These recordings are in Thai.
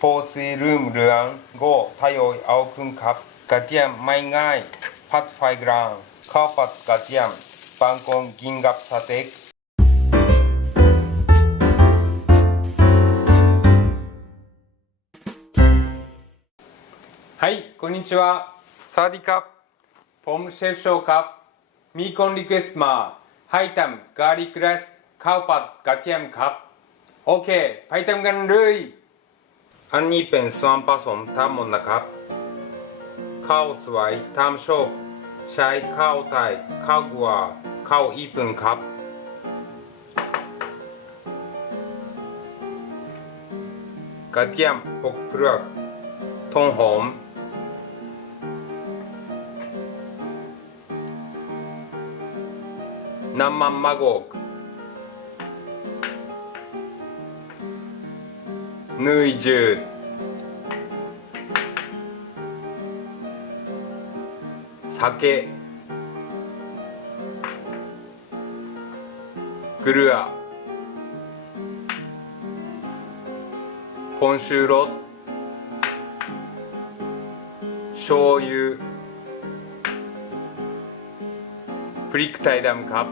โฟซีลืมเหลืองโก้ทยอยเอาขึ้นครับกระเทียมไม่ง่ายผัดไฟกลางข้าวผัดกระเทียมบางคนกินกับสเต็กはいこんにちはสวัสดีครับผมเชฟโชครับมีคนรีเควสต์มาให้ทำการลิกไรซ์ข้าวผัดกระเทียมครับโอเคไปทำกันเลยอันนี้เป็นส่วนผสมทั้งหมดนะครับข้าวสวยตามชอบใช้ข้าวไทยข้าวกัวข้าวญี่ปุ่นครับกระเทียมปกเปลือกต้นหอมน้ำมันมะกอกเนยจืด酒เกลือผงชูรส醤油พริกไทยดำครับ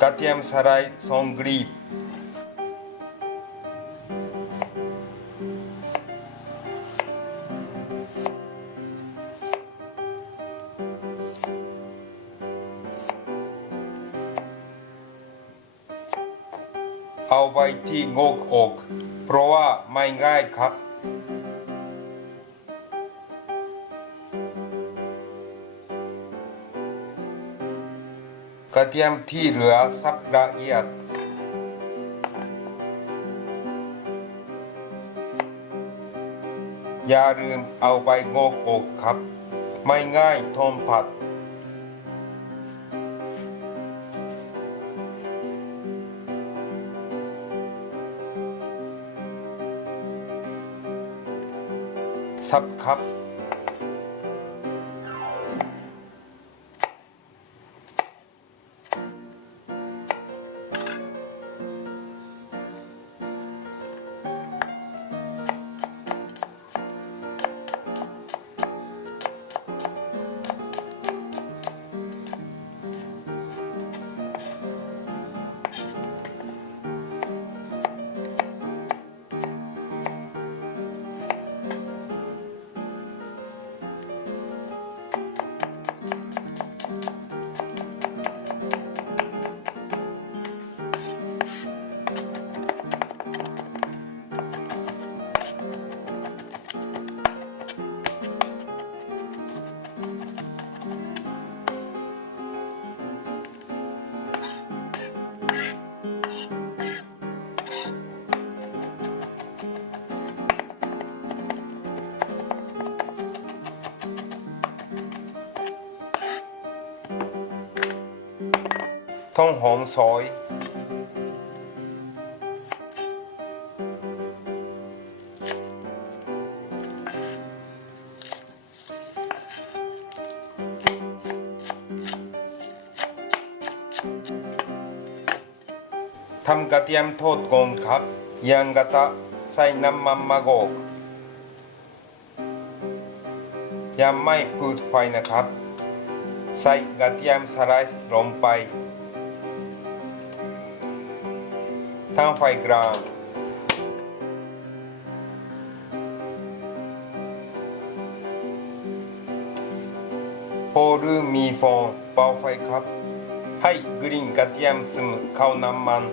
กระเทียมสไลด์2 กลีบเอาไว้ที่งกอกเพราะว่าไม่ง่ายครับกระเทียมที่เหลือสับละเอียดอย่าลืมเอาไปงกอกครับไม่ง่ายทนผัดสับครับต้นหอมซอยทำกระเทียมทอดก่อนครับยางกระทะใส่น้ำมันมะกอกยังไม่พูดไฟนะครับใส่กระเทียมสไลซ์ลงไปตั้งไฟกลางพอเริ่มมีฟองเบาไฟครับให้กลิ่นกระเทียมซึมเข้าน้ำมัน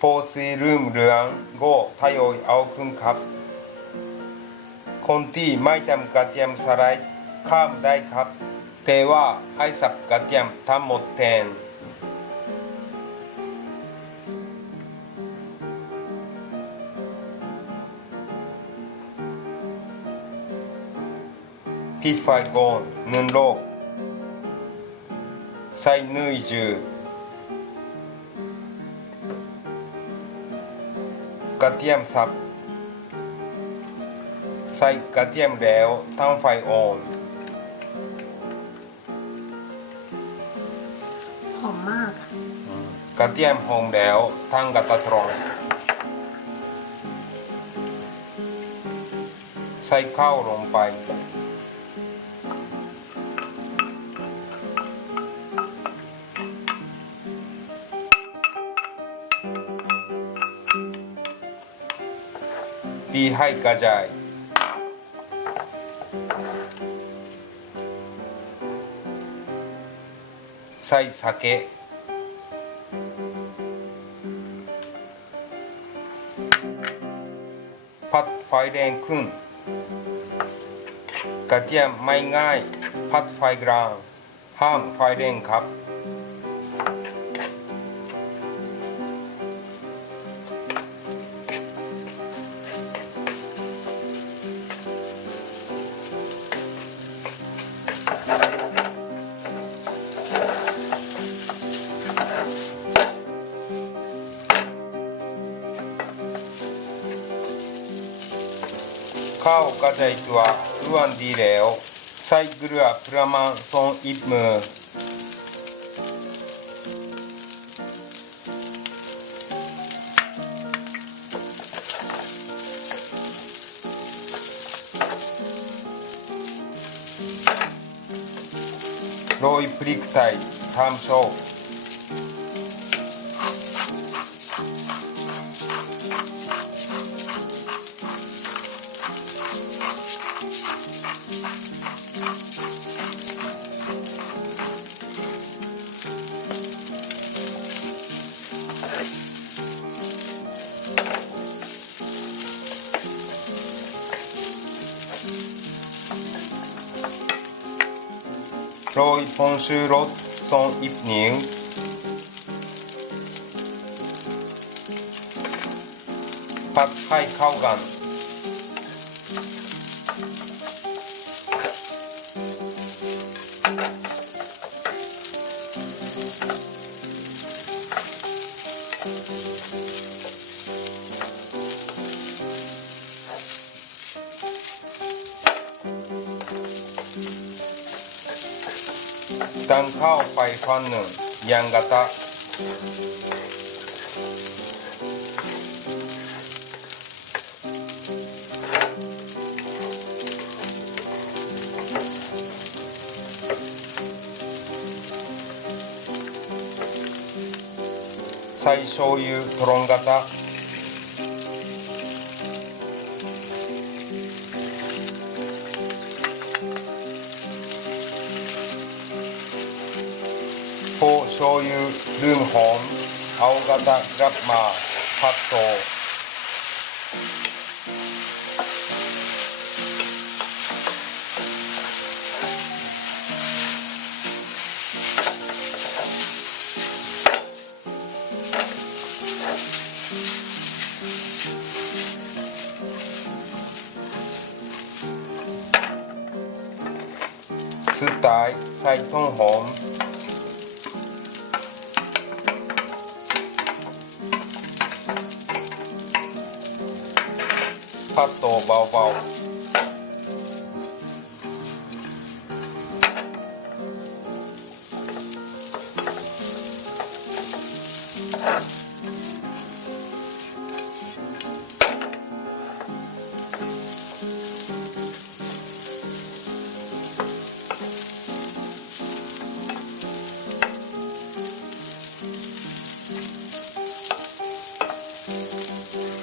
พอสีเริ่มเหลืองก็ทยอยเอาขึ้นครับคนที่ไม่ทำกระเทียมสไลด์ข้ามได้ครับแต่ว่าให้สับกระเทียมทั้งหมดแทนปิดไฟก่อน1 รอบใส่เนยจืดกระเทียมสับใส่กระเทียมแล้วตั้งไฟอ่อน หอมมาก ก กระเทียมหอมแล้วตั้งกระทะตรงใส่ข้าวลงไปตีให้กระจายใส่酒ผัดไฟแดงขึ้นกระเทียมไม่ง่ายผัดไฟกลางห้ามไฟแดงครับข้าวกระจายตัวล้วนดีแล้วใส่เกลือประมาณ2 มือโรยพริกไทยตามชอบโรยผงชูรส2 นิ้วผัดให้เข้ากันตั้งข้าวไฟฟันหนึ่งยางกระทะใส่醤油トロン型โพ醤油ลืมหอมเอากระทะกลับมาผัดต่อสุดท้ายใส่ต้นหอมผัดต่อเบาๆ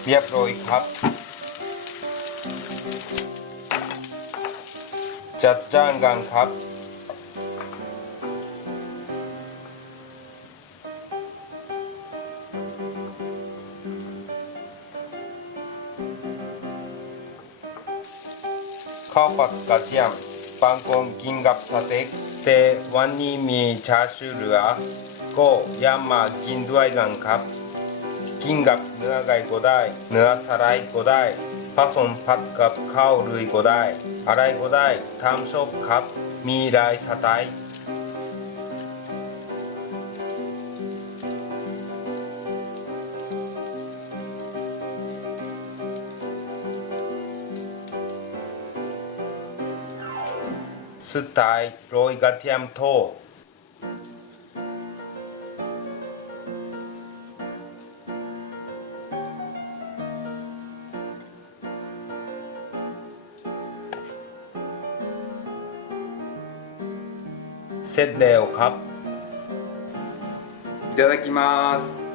เรียบร้อยครับจัดจ้านกันครับข้าวผัดกระเทียมบางคนกินกับสเต็กแต่วันนี้มีชาชูเหลือก็ยำมากินด้วยกันครับกินกับเนื้อไก่ก็ได้เนื้อสไลด์ก็ได้ผสมผัดกับข้าวเลยก็ได้อะไรก็ได้ตามชอบครับมีหลายสไตล์สุดท้ายโรยกระเทียมโทษ เสร็จแล้วครับいただきます